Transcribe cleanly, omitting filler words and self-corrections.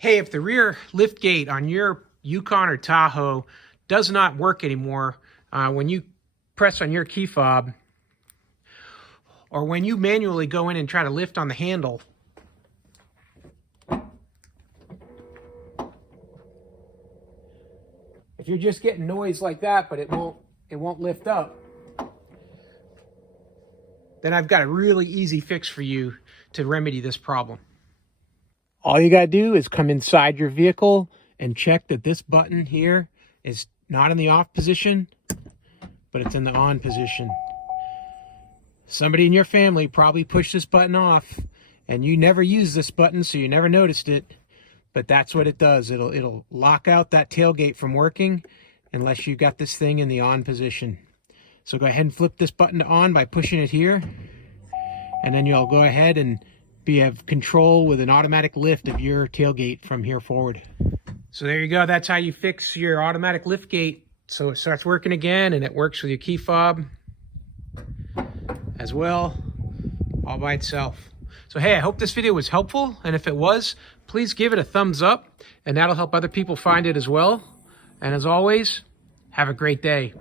Hey, if the rear lift gate on your Yukon or Tahoe does not work anymore, when you press on your key fob, or when you manually go in and try to lift on the handle, if you're just getting noise like that, but it won't lift up, then I've got a really easy fix for you to remedy this problem. All you got to do is come inside your vehicle and check that this button here is not in the off position, but it's in the on position. Somebody in your family probably pushed this button off and you never used this button, so you never noticed it, but that's what it does. It'll lock out that tailgate from working unless you got this thing in the on position. So go ahead and flip this button to on by pushing it here, and then you'll go ahead and have control with an automatic lift of your tailgate from here forward. So there you go. That's how you fix your automatic lift gate. So it starts working again, and it works with your key fob as well, all by itself. So hey, I hope this video was helpful, and if it was, please give it a thumbs up, and that'll help other people find it as well. And as always, have a great day.